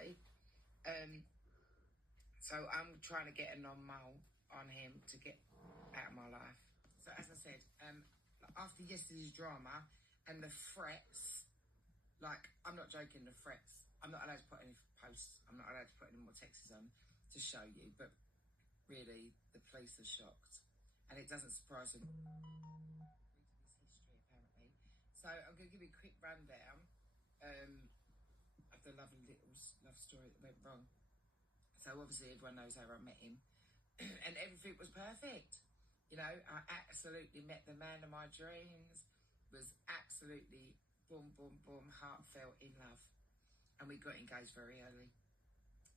holiday. So I'm trying to get a non-mole on him to get out of my life. So as I said, after yesterday's drama and the threats, like, I'm not joking, the threats, I'm not allowed to put any posts, I'm not allowed to put any more texts on to show you, but really, the police are shocked. And it doesn't surprise them. Reading his history, apparently. So I'm going to give you a quick rundown of the lovely little love story that went wrong. So obviously everyone knows how I met him. And everything was perfect. You know, I absolutely met the man of my dreams. Was absolutely boom, boom, boom, heartfelt in love. And we got engaged very early.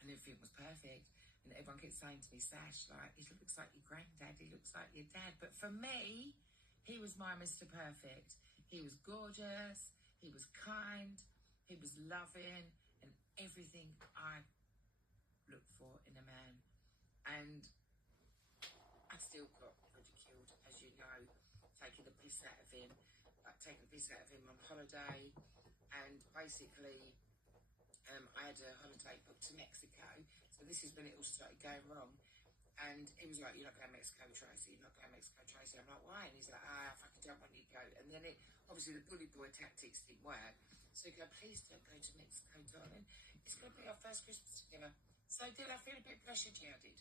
And everything was perfect. And everyone kept saying to me, Sash, like, he looks like your granddad, he looks like your dad. But for me, he was my Mr. Perfect. He was gorgeous, he was kind, he was loving, and everything I look for in a man. And I still got ridiculed, as you know, taking the piss out of him, on holiday. And basically, I had a holiday booked to Mexico, so this is when it all started going wrong. And he was like, you're not going to Mexico, Tracy, you're not going to Mexico, Tracy. I'm like, why? And he's like, I fucking don't want you to go. And then obviously the bully boy tactics didn't work. So he go, please don't go to Mexico, darling. It's going to be our first Christmas together. So did I feel a bit pressured? Yeah, I did.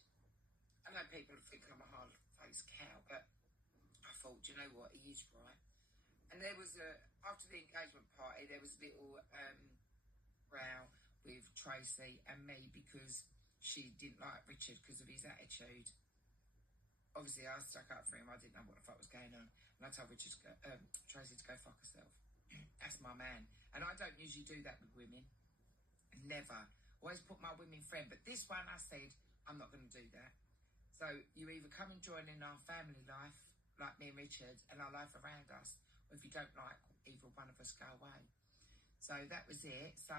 I know people think I'm a hard-faced cow, but I thought, do you know what, he is right. And there was after the engagement party, there was a little row with Tracy and me because she didn't like Richard because of his attitude. Obviously, I stuck up for him. I didn't know what the fuck was going on. And I told Tracy to go fuck herself. That's my man. And I don't usually do that with women. Never. Always put my women friend. But this one, I said, I'm not going to do that. So you either come and join in our family life, like me and Richard, and our life around us, or if you don't like either one of us, go away. So that was it. So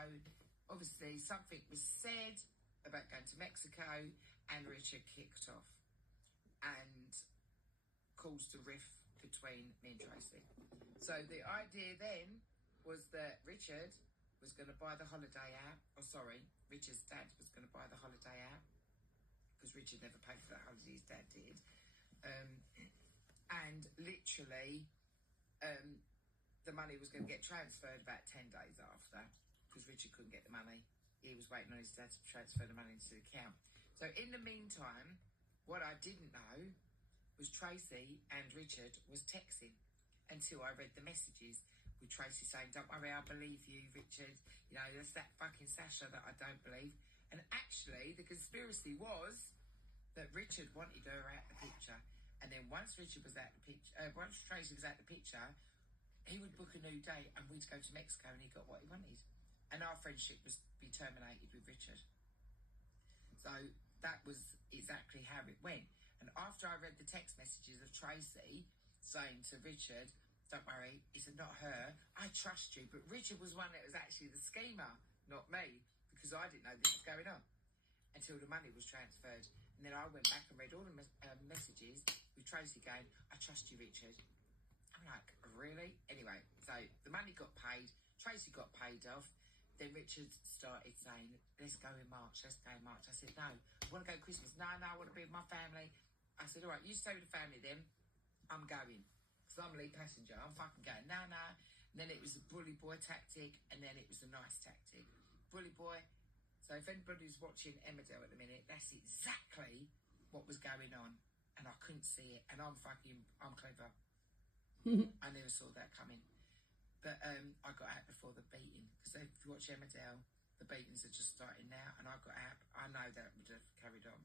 obviously something was said about going to Mexico, and Richard kicked off and caused a rift between me and Tracy. So the idea then was that Richard was going to buy the holiday out. Richard's dad was going to buy the holiday out because Richard never paid for that holiday, his dad did. And literally, the money was going to get transferred about 10 days after because Richard couldn't get the money. He was waiting on his dad to transfer the money into the account. So in the meantime, what I didn't know was Tracy and Richard was texting until I read the messages with Tracy saying, don't worry, I believe you, Richard. You know, there's that fucking Sasha that I don't believe. And actually, the conspiracy was that Richard wanted her out the picture. And then once Richard was out the picture, once Tracy was out the picture, he would book a new date and we'd go to Mexico and he got what he wanted. And our friendship was be terminated with Richard. So that was exactly how it went. And after I read the text messages of Tracy saying to Richard, don't worry, it's not her, I trust you. But Richard was one that was actually the schemer, not me, because I didn't know this was going on until the money was transferred. And then I went back and read all the messages with Tracy going, I trust you, Richard. I'm like, really? Anyway, so the money got paid, Tracy got paid off. Then Richard started saying, let's go in March. I said, no, I want to go Christmas. No, I want to be with my family. I said, all right, you stay with the family then. I'm going. Because I'm lead passenger. I'm fucking going. No. And then it was the bully boy tactic, and then it was the nice tactic. Bully boy. So if anybody's watching Emmerdale at the minute, that's exactly what was going on. And I couldn't see it. And I'm clever. I never saw that coming. But I got out before the beating. Because if you watch Emmerdale, the beatings are just starting now. And I got out. I know that would have carried on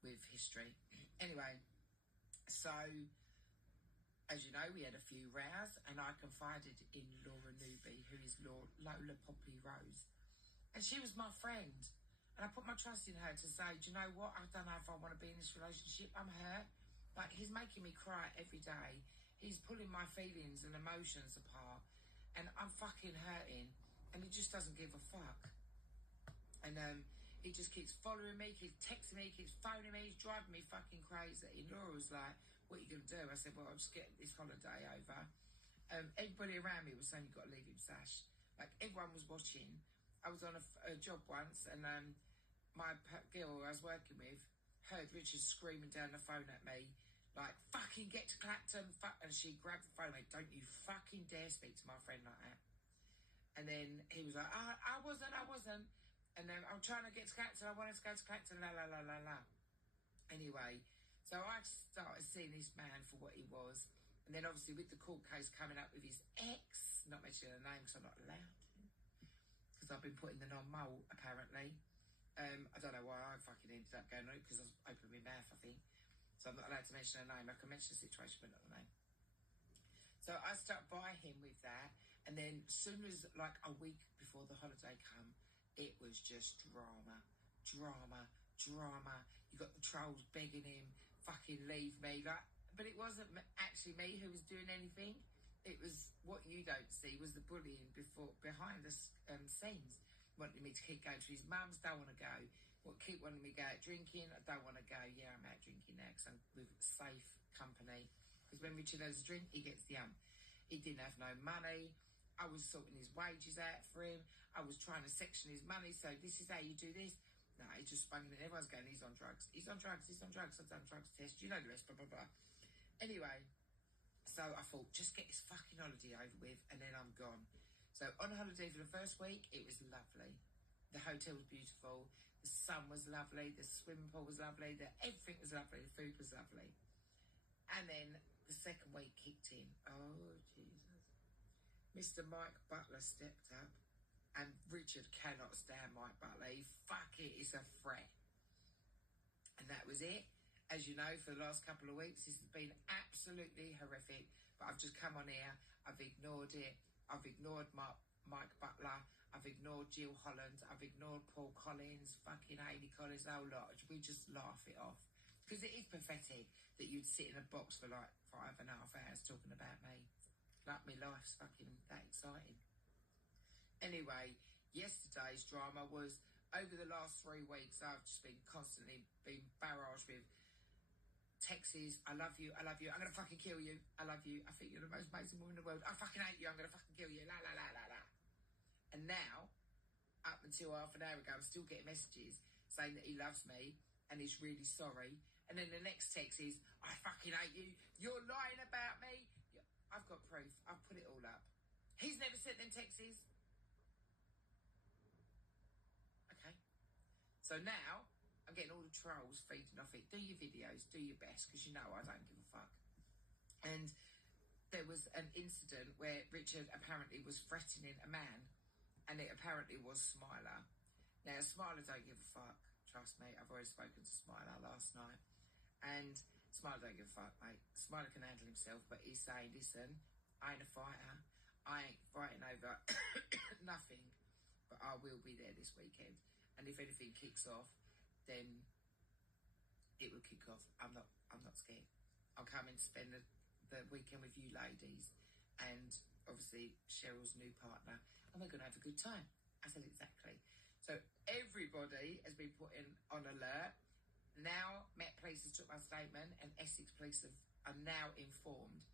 with history. Anyway, so, as you know, we had a few rows. And I confided in Laura Newby, who is Lola Rose. And she was my friend. And I put my trust in her to say, do you know what? I don't know if I want to be in this relationship. I'm hurt. Like, he's making me cry every day. He's pulling my feelings and emotions apart. And I'm fucking hurting. And he just doesn't give a fuck. And he just keeps following me, keeps texting me, keeps phoning me. He's driving me fucking crazy. And Laura was like, what are you going to do? I said, well, I'll just get this holiday over. Everybody around me was saying, you've got to leave him, Sash. Like, everyone was watching. I was on a job once, and my girl I was working with heard Richard screaming down the phone at me, like, fucking get to Clacton, and she grabbed the phone, like, don't you fucking dare speak to my friend like that. And then he was like, I wasn't. And then I'm trying to get to Clacton, I wanted to go to Clacton, la la la la la. Anyway, so I started seeing this man for what he was. And then obviously with the court case coming up with his ex, not mentioning her name because I'm not allowed to, because I've been put in the non-mole apparently. I don't know why I fucking ended up going on it, because I was opening my mouth, I think. So I'm not allowed to mention her name. I can mention the situation, but not the name. So I stuck by him with that. And then as soon as, like, a week before the holiday come, it was just drama. You got the trolls begging him, fucking leave me. Like, but it wasn't actually me who was doing anything. It was what you don't see was the bullying behind the scenes. Wanting me to keep going to his mum's, don't want to go. Keep wanting me to go out drinking, I don't want to go. Yeah, I'm out drinking now because I'm with safe company. Because when Richard has a drink, he gets the He didn't have no money. I was sorting his wages out for him. I was trying to section his money. So this is how you do this. No, he just sprung it. Everyone's going, he's on drugs. He's on drugs. I've done drugs test. You know the rest, blah, blah, blah. Anyway, so I thought, just get this fucking holiday over with and then I'm gone. So on holiday for the first week, it was lovely. The hotel was beautiful. The sun was lovely. The swimming pool was lovely. Everything was lovely. The food was lovely. And then the second week kicked in. Oh, Jesus. Mr. Mike Butler stepped up. And Richard cannot stand Mike Butler. It's a threat. And that was it. As you know, for the last couple of weeks, this has been absolutely horrific. But I've just come on here. I've ignored it. I've ignored Mike Butler. I've ignored Jill Holland. I've ignored Paul Collins, fucking Hayley Collins, the whole lot. We just laugh it off. Because it is pathetic that you'd sit in a box for like 5.5 hours talking about me. Like, my life's fucking that exciting. Anyway, yesterday's drama was, over the last 3 weeks, I've just been constantly being barraged with texts. I love you. I'm going to fucking kill you. I love you. I think you're the most amazing woman in the world. I fucking hate you. I'm going to fucking kill you. La, la, la, la, la. And now, up until half an hour ago, I'm still getting messages saying that he loves me and he's really sorry. And then the next text is, I fucking hate you. You're lying about me. I've got proof. I've put it all up. He's never sent them texts. Okay. So now, I'm getting all the trolls feeding off it. Do your videos. Do your best, because you know I don't give a fuck. And there was an incident where Richard apparently was threatening a man, and it apparently was Smiler. Now, Smiler don't give a fuck. Trust me, I've already spoken to Smiler last night. And Smiler don't give a fuck, mate. Smiler can handle himself, but he's saying, listen, I ain't a fighter. I ain't fighting over nothing, but I will be there this weekend. And if anything kicks off, then it will kick off. I'm not scared. I'll come and spend the weekend with you ladies and obviously Cheryl's new partner, and we're going to have a good time. I said exactly. So everybody has been put on alert. Now Met Police has took my statement and Essex Police are now informed.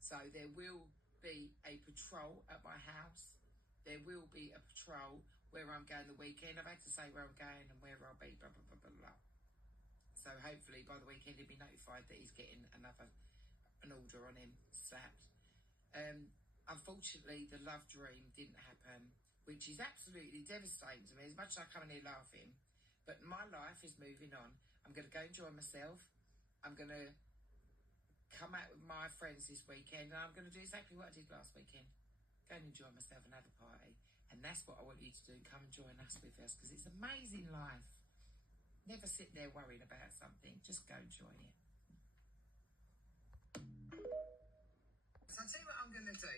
So there will be a patrol at my house. There will be a patrol where I'm going the weekend. I've had to say where I'm going and where I'll be, blah, blah, blah, blah, blah. So hopefully by the weekend he'll be notified that he's getting an order on him slapped. Unfortunately, the love dream didn't happen, which is absolutely devastating to me, as much as I come in here laughing. But my life is moving on. I'm going to go enjoy myself. I'm going to come out with my friends this weekend, and I'm going to do exactly what I did last weekend. Go and enjoy myself and have a party. And that's what I want you to do. Come and join us with us, because it's an amazing life. Never sit there worrying about something. Just go enjoy it. So I'll tell you what I'm going to do.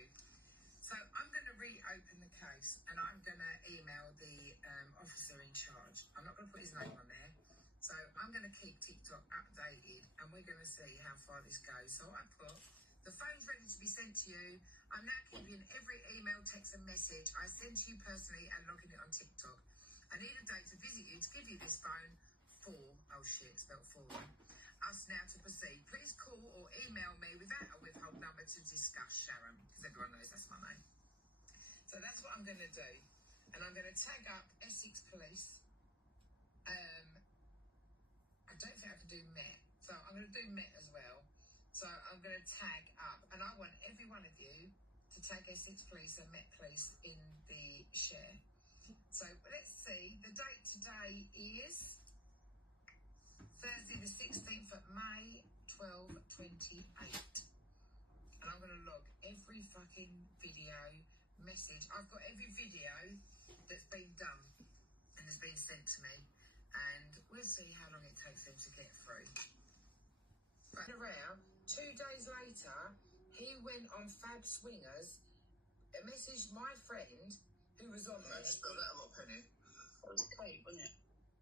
So I'm going to reopen the case and I'm going to email the officer in charge. I'm not going to put his name on there. So I'm going to keep TikTok updated and we're going to see how far this goes. So I put, the phone's ready to be sent to you. I'm now keeping every email, text and message I send to you personally and logging it on TikTok. I need a date to visit you to give you this phone for, oh shit, spelled for, us now to proceed. Please call or email me without a withhold number to discuss, Sharon, because everyone knows that's my name. So that's what I'm going to do. And I'm going to tag up Essex Police. I don't think I can do Met. So I'm going to do Met as well. So I'm going to tag up. And I want every one of you to tag Essex Police and Met Police in the share. So let's see. The date today is Thursday the 16th of May, 12:28. And I'm going to log every fucking video message. I've got every video that's been done and has been sent to me. And we'll see how long it takes them to get through. But around 2 days later, he went on Fab Swingers, messaged my friend who was on there. I just spelled out a lot, Penny. That was great, wasn't it?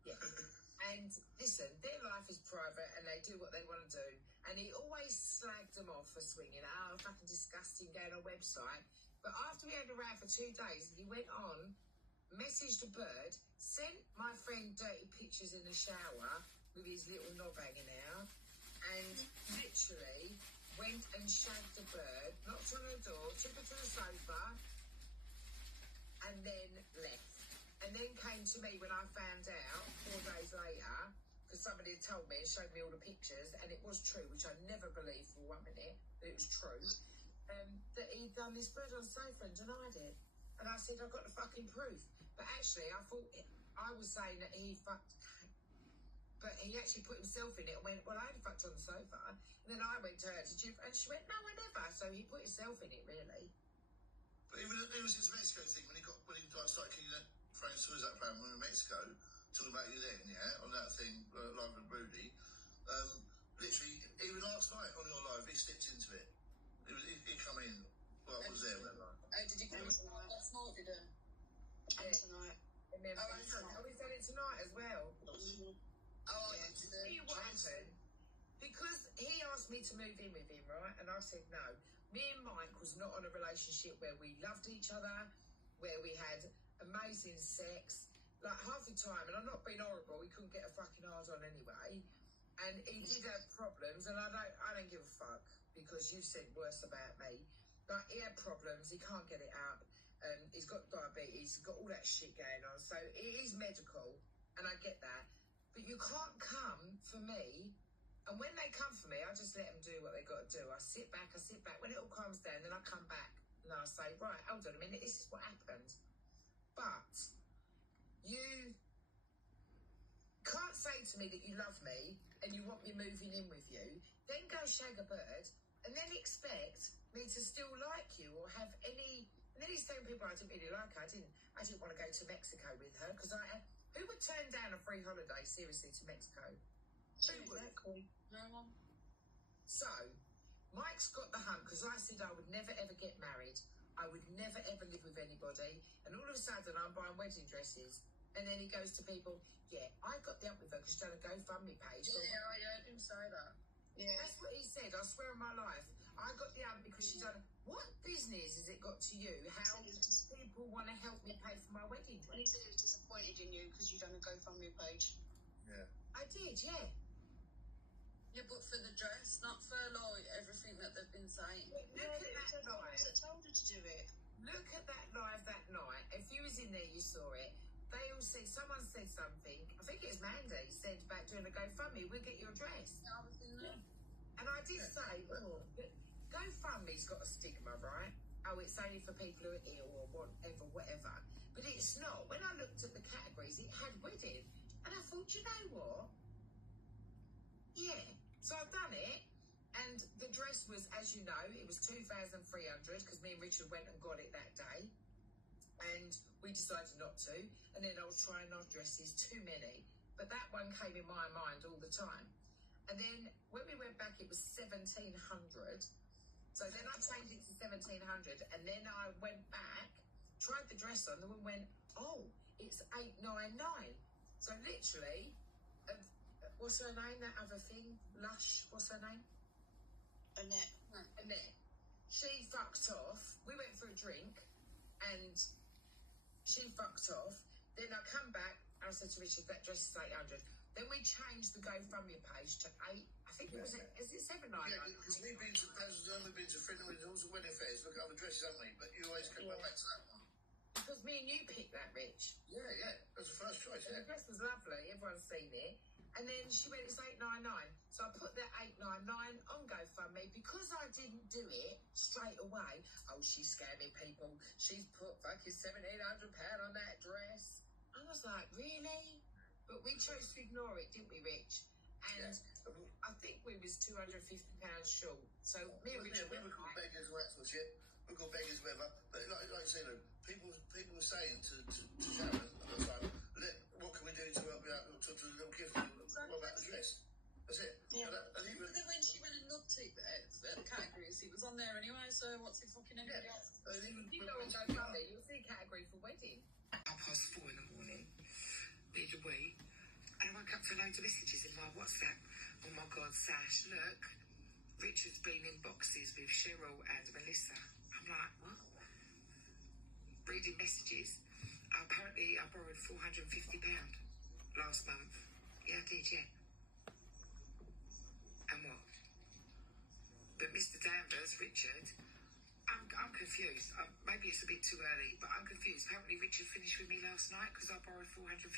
Yeah. And listen, their life is private and they do what they want to do. And he always slagged them off for swinging. Oh, fucking disgusting, going on a website. But after we had a row for 2 days, he went on, messaged a bird, sent my friend dirty pictures in the shower with his little knob hanging out, and literally went and shagged the bird, knocked on her door, took her to the sofa, and then left. And then came to me when I found out 4 days later, because somebody had told me and showed me all the pictures, and it was true, which I never believed for 1 minute, that it was true, that he'd done this bird on the sofa and denied it. And I said, I've got the fucking proof. But actually, I thought, I was saying that he fucked, but he actually put himself in it and went, well, I only fucked on the sofa. And then I went to her to Jim, and she went, no, I never. So he put himself in it, really. But it was his Mexico thing when he started kicking that throwing suicide plan when we were in Mexico, talking about you then, yeah, on that thing, Live with Rudy. Literally, even last night on your live, he slipped into it. He come in, well, I was there, whatever. Oh, did you come tonight? Last night, did he? Yeah. Tonight. And then we done it tonight as well. Oh, yeah. See what happened? Because he asked me to move in with him, right? And I said no. Me and Mike was not on a relationship where we loved each other, where we had amazing sex. Like half the time, and I'm not being horrible, he couldn't get a fucking hard on anyway. And he did have problems, and I don't give a fuck because you've said worse about me. Like he had problems, he can't get it out. He's got diabetes, he's got all that shit going on. So it is medical, and I get that. But you can't come for me. And when they come for me, I just let them do what they got to do. I sit back. When it all calms down, then I come back and I say, right, hold on a minute, this is what happened. But you can't say to me that you love me and you want me moving in with you, then go shag a bird, and then expect me to still like you or have any. And then he's telling people I didn't really like her. I didn't want to go to Mexico with her because who would turn down a free holiday seriously to Mexico? Who would? No one. So Mike's got the hump because I said I would never ever get married. I would never ever live with anybody. And all of a sudden I'm buying wedding dresses. And then he goes to people, yeah, I got the up with her because she's done a GoFundMe page. Yeah, I heard him say that. Yeah. That's what he said. I swear on my life. I got the up because she's done. What business has it got to you? How people want to help me pay for my wedding dress? And he said he was disappointed in you because you done a GoFundMe page. Yeah. I did, yeah. Yeah, but for the dress, not for like everything that they've been saying. Look at that live. I told her to do it. Look at that live that night. If you was in there, you saw it. They all said, someone said something. I think it was Mandy said about doing a GoFundMe. We'll get your dress. Yeah, I was in there. And I did say, oh, GoFundMe's got a stigma, right? Oh, it's only for people who are ill or whatever. But it's not. When I looked at the categories, it had wedding. And I thought, you know what? Yeah. So I've done it. And the dress was, as you know, it was $2,300 because me and Richard went and got it that day. And we decided not to. And then I was trying on dresses, too many. But that one came in my mind all the time. And then when we went back, it was $1,700. So then I changed it to $1,700. And then I went back, tried the dress on, and went, oh, it's $899. So literally, what's her name, that other thing? Lush, what's her name? Annette. Annette. She fucked off. We went for a drink, and she fucked off. Then I come back, and I said to Richard, that dress is $800. Then we changed the GoFundMe page to $8. I think it was, is it $799? Yeah, because we've been to friend, we've been to friend, we've also wedding fairs, look at other dresses, haven't we? But you always come back to that one. because me and you picked that, Rich. Yeah, that's the first choice, The dress was lovely, everyone's seen it. And then she went, it's $8.99. So I put that $8.99 on GoFundMe because I didn't do it straight away. Oh, she's scamming people. She's put fucking £1,700 on that dress. I was like, really? But we chose to ignore it, didn't we, Rich? And I think we was £250 short. So me and Richard... we were called beggars and that sort of shit. We were called beggars, whatever. But like I say, look, people were saying to Sharon at the time, what can we do to help you out, to a little gift? What about the dress? That's it. Yeah. But then when she went and looked at categories, it was on there anyway, so what's it fucking anybody else? You go on GoFundMe, you'll see a category for wedding. 4:30 in the morning, need a wee. And I woke up to loads of messages in my WhatsApp. Oh my God, Sash, look, Richard's been in boxes with Cheryl and Melissa. I'm like, what? Reading messages. Apparently, I borrowed £450 last month. Yeah, I did, yeah. And what? But Mr. Danvers, Richard, I'm confused. Maybe it's a bit too early, but I'm confused. Apparently, Richard finished with me last night because I borrowed £450.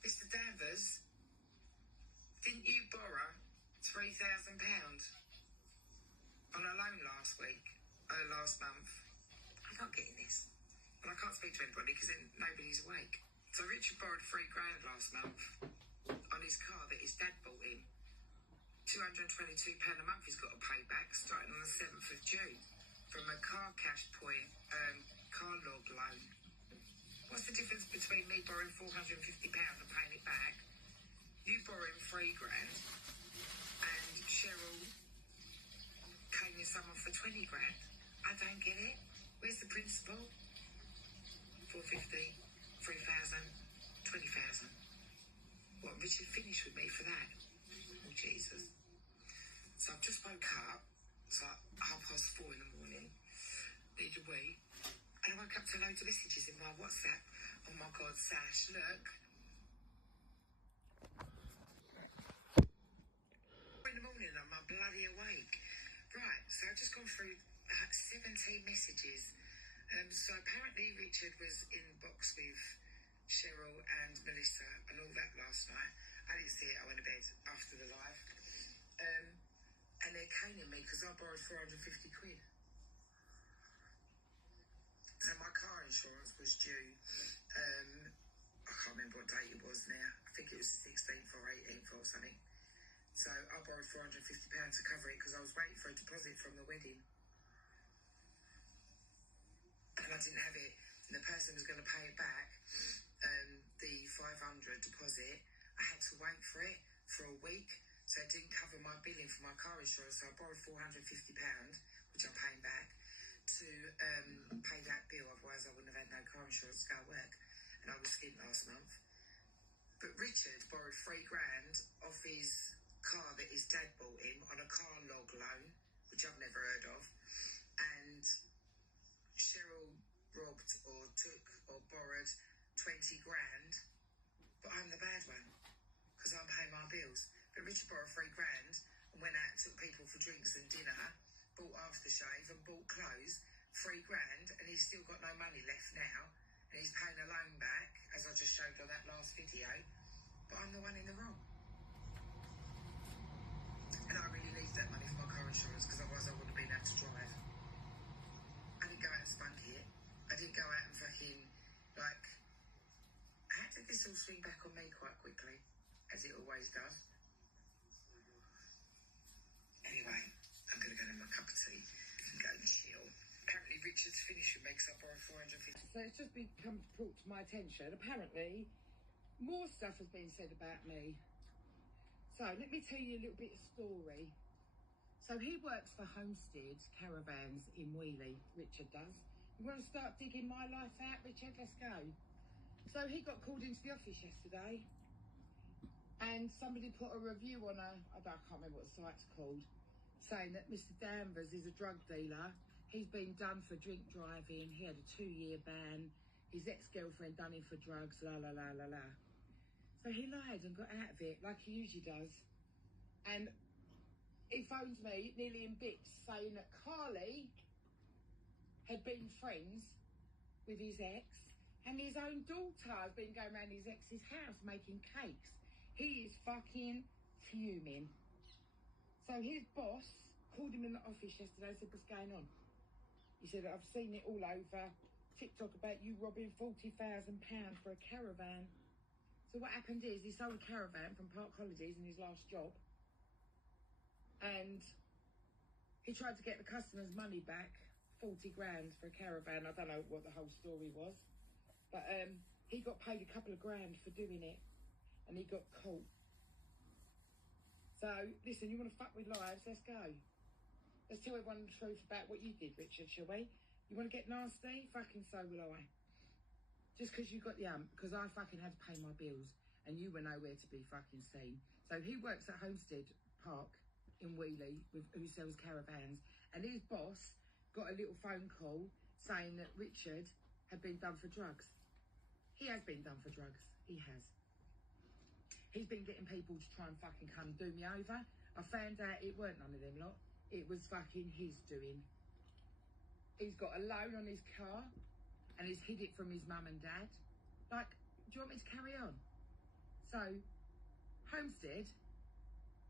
Mr. Danvers, didn't you borrow £3,000 on a loan last month? I'm not getting this. And I can't speak to anybody because then nobody's awake. So Richard borrowed £3,000 last month on his car that his dad bought him. £222 a month he's got to pay back starting on the 7th of June from a car cash point car log loan. What's the difference between me borrowing £450 and paying it back, you borrowing £3,000, and Cheryl claiming someone for £20,000? I don't get it. Where's the principal? 450, 3,000, 20,000. What, Richard finished with me for that? Oh, Jesus. So I've just woke up. It's like 4:30 in the morning. Need a wee. And I woke up to loads of messages in my WhatsApp. Oh my God, Sash, look. In the morning, I'm bloody awake. Right, so I've just gone through 17 messages. So apparently Richard was in the box with Cheryl and Melissa and all that last night. I didn't see it, I went to bed after the live. And they're caning me because I borrowed £450. So my car insurance was due, I can't remember what date it was now. I think it was the 16th or 18th or something. So I borrowed £450 to cover it because I was waiting for a deposit from the wedding. And I didn't have it. And the person was going to pay it back, the £500 deposit. I had to wait for it for a week. So it didn't cover my billing for my car insurance. So I borrowed £450, which I'm paying back, to pay that bill. Otherwise I wouldn't have had no car insurance to go to work. And I was skint last month. But Richard borrowed £3,000 off his car that his dad bought him on a car log loan, which I've never heard of. And Cheryl robbed or took or borrowed 20 grand, but I'm the bad one because I'm paying my bills. But Richard borrowed £3,000 and went out, took people for drinks and dinner, bought aftershave and bought clothes, £3,000, and he's still got no money left now, and he's paying a loan back, as I just showed on that last video, but I'm the one in the wrong. And I really need that money for my car insurance because otherwise I wouldn't have been able to drive. I didn't go out and spunk it. I didn't go out and fucking, like, how did this all swing back on me quite quickly, as it always does? Anyway, I'm going to go and have my cup of tea and go and chill. Apparently Richard's finished with me because I borrowed £450. So it's just become brought to my attention. Apparently, more stuff has been said about me. So let me tell you a little bit of story. So he works for Homestead Caravans in Wheelie, Richard does. You want to start digging my life out, Richard? Let's go. So he got called into the office yesterday and somebody put a review on I can't remember what the site's called, saying that Mr. Danvers is a drug dealer. He's been done for drink driving. He had a 2-year ban. His ex-girlfriend done him for drugs, la, la, la, la, la. So he lied and got out of it like he usually does. And he phones me nearly in bits saying that Carly had been friends with his ex, and his own daughter has been going around his ex's house making cakes. He is fucking fuming. So his boss called him in the office yesterday and said, what's going on? He said, I've seen it all over TikTok about you robbing £40,000 for a caravan. So what happened is he sold a caravan from Park Holidays in his last job, and he tried to get the customer's money back, 40 grand for a caravan. I don't know what the whole story was, but he got paid a couple of grand for doing it, and he got caught. So listen, you want to fuck with lives? Let's go. Let's tell everyone the truth about what you did, Richard, shall we? You want to get nasty? Fucking so will I. Just because you got the because I fucking had to pay my bills and you were nowhere to be fucking seen. So he works at Homestead Park in Wheelie, who sells caravans, and his boss got a little phone call saying that Richard had been done for drugs. He has been done for drugs. He has. He's been getting people to try and fucking come do me over. I found out it weren't none of them lot. It was fucking his doing. He's got a loan on his car and he's hid it from his mum and dad. Like, do you want me to carry on? So, Homestead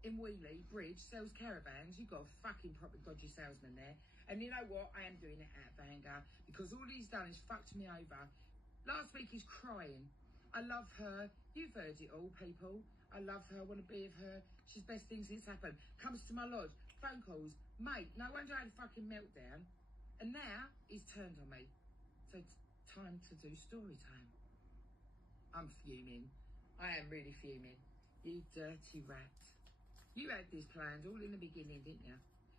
in Wheelie Bridge sells caravans. You've got a fucking proper dodgy salesman there. And you know what? I am doing it out of anger because all he's done is fucked me over. Last week he's crying. I love her. You've heard it all, people. I love her. I want to be with her. She's the best thing since happened. Comes to my lodge. Phone calls. Mate, no wonder I had a fucking meltdown. And now he's turned on me. So it's time to do story time. I'm fuming. I am really fuming. You dirty rat. You had this planned all in the beginning, didn't you?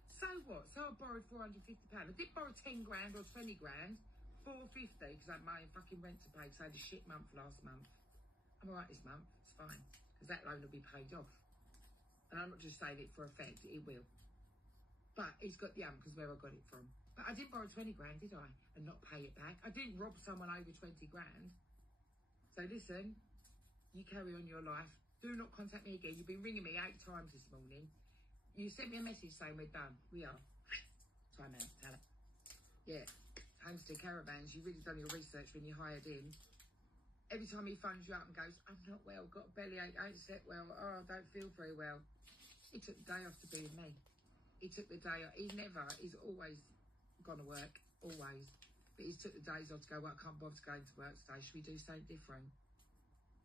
So what? So I borrowed £450. I did borrow 10 grand or 20 grand. 450 because I had my fucking rent to pay because I had a shit month last month. I'm alright this month. It's fine. Because that loan will be paid off. And I'm not just saying it for effect. It will. But he's got the because where I got it from. But I didn't borrow 20 grand, did I? And not pay it back. I didn't rob someone over 20 grand. So listen, you carry on your life. Do not contact me again. You've been ringing me 8 times this morning. You sent me a message saying we're done. We are. Time out, tell it. Yeah. Homestead Caravans, you really done your research when you hired him. Every time he phones you up and goes, I'm not well, got a bellyache, ain't slept well, oh, I don't feel very well. He took the day off to be with me. He took the day off. He's always gone to work, always. But he's took the days off to go, well, I can't bother to go to work today. Should we do something different?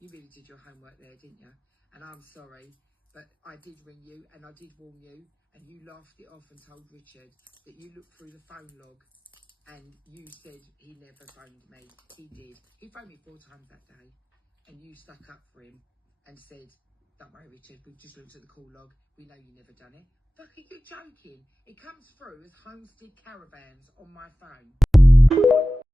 You really did your homework there, didn't you? And I'm sorry, but I did ring you and I did warn you and you laughed it off and told Richard that you looked through the phone log and you said he never phoned me. He did. He phoned me 4 times that day and you stuck up for him and said, don't worry, Richard, we've just looked at the call log. We know you never done it. Fucking, you're joking. It comes through as Homestead Caravans on my phone.